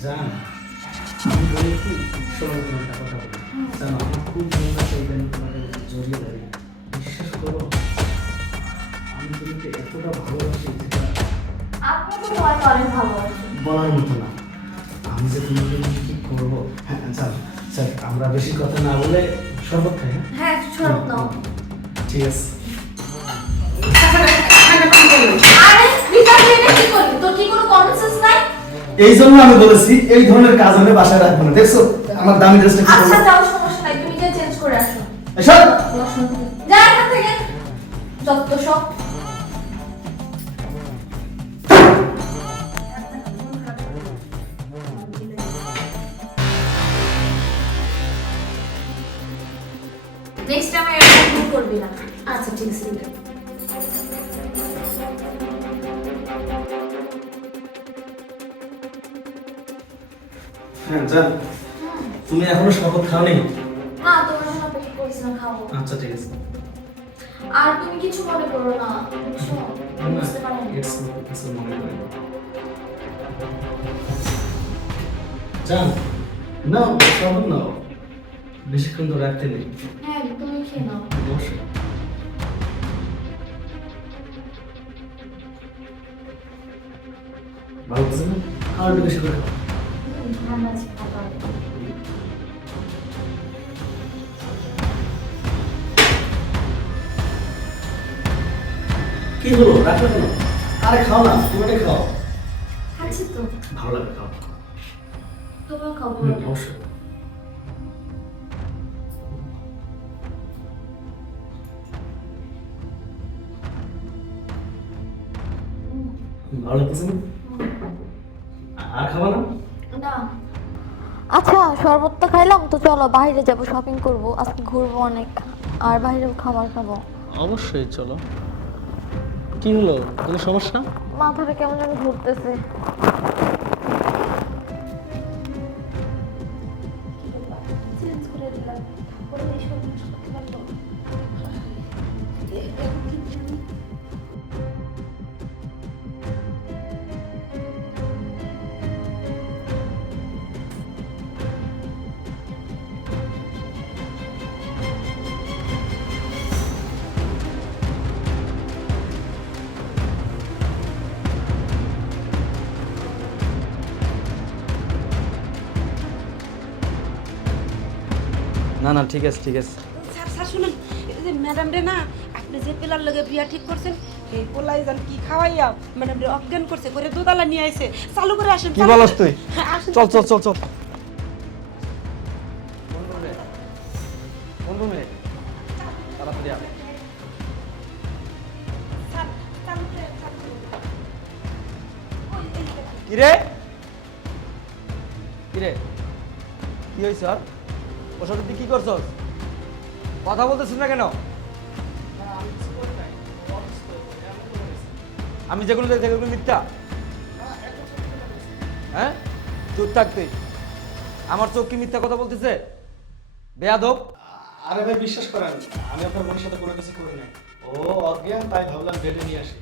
জান, আমি বলি কি সময় তোমার কথা বলি জানো, আমার খুব মন আছে এই জন্য তোমাকে জড়িয়ে ধরি। বিশ্বাস করো, আমি তোমাকে এতটা ভালোবাসি যেটা আপনি তো তোমাকে অনেক ভালোবাসেন। বলার মতো না। আমি যে তোমাকে নিয়ে কি করবো। হ্যাঁ চল চল, আমরা বেশি কথা না বলে শরবত খাই। হ্যাঁ হ্যাঁ শরবত নাও। ঠিক আছে। আরে বিকাশ এটা কি করলি? তোর কি কোনো কমন সেন্স নাই? এই জন্য আমি বলেছি এই ধরনের কাজ আমি বাসায় রাখবো না। দেখছো আমার দামি ড্রেসটা কি আচ্ছা করবো? যাও, সমস্যা নাই, তুমি যে চেঞ্জ করে আসো। এসব যা এখান থেকে, যত সব। নেক্সট টাইম এরকম ভুল করবি না। আচ্ছা ঠিক আছে। হ্যাঁ জান, তুমি এখনো শরবত খাওনি? না, তোমার জন্য অপেক্ষা করেছিলাম, খাবো। আচ্ছা ঠিক আছে। আর তুমি কিছু মনে করো না, বুঝছো? বুঝতে পারো। কিছু মনে করি না। জান, নাও শরবত নাও, বেশিক্ষণ তো রাখতে নেই। হ্যাঁ তুমি খেয়ে নাও। অবশ্যই। ভালো আছে না? আর একটু বেশি করে খাও। ঠান্ডা আছে, খাবো। কি হলো রাখো কেন? আরে খাও না, তুমি খাও। খাচ্ছি তো। ভালো লাগে, খাও। তোমরা খাবো। অবশ্যই। ভালো লাগতেছে না? আর খাবা না? না। আচ্ছা শরবত তো খাইলাম, তো চলো বাইরে যাব, শপিং করব, আজকে ঘুরবো অনেক, আর বাইরেও খাবার খাবো। অবশ্যই চলো। কি হলো, কোনো সমস্যা? মাথাটা কেমন যেন ঘুরতেছে। চেঞ্জ করে দিলাম, তারপরে এইসব জিনিস করতে পারবো। না না ঠিক আছে ঠিক আছে। স্যার স্যার শুনুন, এই যে ম্যাডাম রে না, আপনি যে পেলার লগে বিয়া ঠিক করছেন, এই পোলাই জান কি খাওয়াইয়া ম্যাডাম রে অজ্ঞান করছে, করে দোতলা নিয়ে আইছে। চালু করে আসেন। কি চালু বলস করে- তুই? হ্যাঁ, আসেন। চল চল চল চল। তাড়াতাড়ি আয়। স্যার, চালু করে, চালু করে। ওই, এই যে দেখেন। কিরে কিরে কি হয়েছে? আর ওর সাথে তুই কি করছস? কথা বলতেছিস না কেন? আমি যেগুলো দেখি সেগুলো মিথ্যা? হ্যাঁ, চুপ থাক তুই। আমার চোখ কি মিথ্যা কথা বলতেছে? বেয়াদব। আরে ভাই বিশ্বাস করেন, আমি আপনার বোনের সাথে কোনো কিছু করি নাই। ও অজ্ঞান, তাই ভাবলাম বেডে নিয়ে আসি।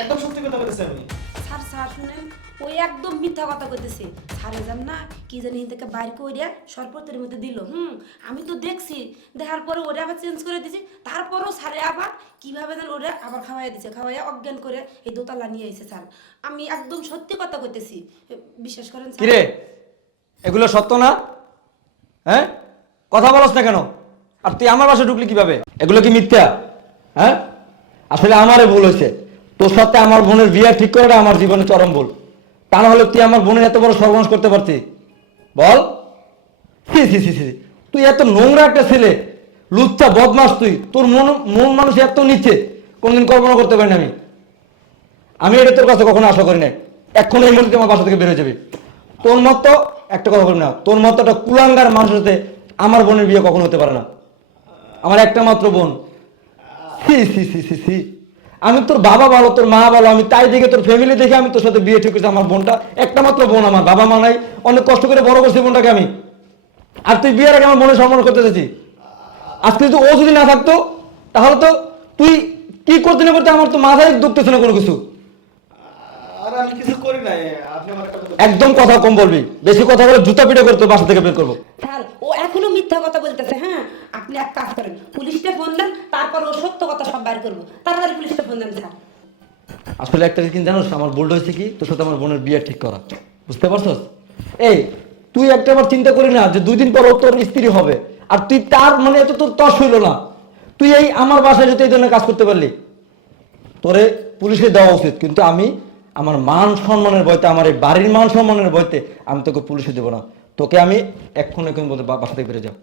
একদম সত্যি কথা বলেছি আমি। স্যার স্যার শুনেন, ওই একদম মিথ্যা কথা কইতেছে। স্যারে জান না কি জানি থেকে বাইর কইরা সরপতের মধ্যে দিল। আমি তো দেখছি, দেখার পরে ওরা আবার চেঞ্জ করে দিছি, তারপরও স্যারে আবার কিভাবে যেন ওরা আবার খাওয়াইয়া দিছে, খাওয়াইয়া অজ্ঞান করে এই দোতলা নিয়ে আইছে। স্যার আমি একদম সত্যি কথা কইতেছি, বিশ্বাস করেন স্যার। কিরে এগুলো সত্য না? হ্যাঁ, কথা বলস না কেন? আর তুই আমার বাসায় ঢুকলি কিভাবে? এগুলো কি মিথ্যা? হ্যাঁ, আসলে আমারে ভুল হয়েছে। তোর সাথে আমার বোনের বিয়ে ঠিক করাটা আমার জীবনে চরম ভুল। তা না হলে তুই আমার বোনের এত বড় সর্বনাশ করতে পারতি? বল। সি সি সি সি, তুই এত নোংরা একটা ছেলে, লুচ্চা বদমাস তুই। তোর মন মন মানুষ এত নিচে কোনদিন কল্পনা করতে পারিনি আমি। আমি এটা তোর কাছে কখনো আশা করি নাই। এখন এই মুহূর্তে আমার বাসা থেকে বেরোয় যাবি। তোর মতো একটা কথা বলি না, তোর মতো একটা কুলাঙ্গার মানুষের সাথে আমার বোনের বিয়ে কখনো হতে পারে না। আমার একটা মাত্র বোন। সি সি সি সি সি, আমি তোর বাবা ভালো, তোর মা ভালো, আমি তাই দেখে তোর ফ্যামিলি দেখে আমি তোর সাথে বিয়ে ঠিক করেছি। আমার বোনটা একটা মাত্র বোন, আমার বাবা মা নাই, অনেক কষ্ট করে বড় করছি বোনটাকে আমি। আর তুই বিয়ের আগে আমার বোনের সম্মান করতে চাইছি। আজকে যদি ও যদি না থাকতো তাহলে তো তুই কি করতে না করতে আমার তো মাথায় ঢুকতেছে না কোনো কিছু। আরে আমি কিছু করি নাই, আপনি আমার কথা একদম কথা কম বলবি, বেশি কথা বলে জুতা পিটা করে তোর বাসা থেকে বের করবো। স্যার ও এখনো মিথ্যা কথা বলতেছে। হ্যাঁ, আপনি এক কাজ করেন, পুলিশকে ফোন দেন, তারপর ও সত্য কথা সব বাইর করবো। তাড়াতাড়ি পুলিশকে ফোন দেন স্যার। আসলে একটা জিনিস জানোস, আমার ভুলটা হয়েছে কি, তোর সাথে আমার বোনের বিয়ে ঠিক করা, বুঝতে পারছস? এই তুই একটা বার চিন্তা করি না যে 2 দিন পর ও তোর স্ত্রী হবে, আর তুই তার মানে এত তোর তস হইল না, তুই এই আমার বাসায় যদি এই ধরনের কাজ করতে পারলি, তোরে পুলিশে দেওয়া উচিত। কিন্তু আমি আমার মান সম্মানের ভয়তে, আমার এই বাড়ির মান সম্মানের ভয়তে আমি তোকে পুলিশে দেবো না। তোকে আমি এক্ষণ বলতে, বাসা থেকে বেরো যাও,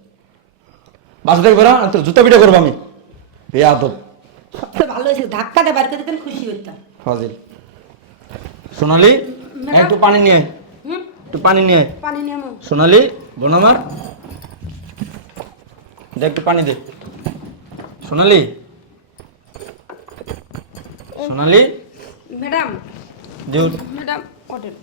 বাসা থেকে বেরো, তোর জুতা পিটা করবো আমি। এ আদব সবচেয়ে ভালো হয়েছে, ধাক্কা দিয়ে বাইর করে দিতেন, খুশি হইতাম। ফাজিল। সোনালি ম্যাডাম। একটু পানি নিয়ে আয়, হুম, একটু পানি নিয়ে আয়। পানি নিয়ে আমো। সোনালি বোন আমার, দে একটু পানি দে। সোনালি, সোনালি ম্যাডাম, দেউ। ম্যাডাম ওঠেন।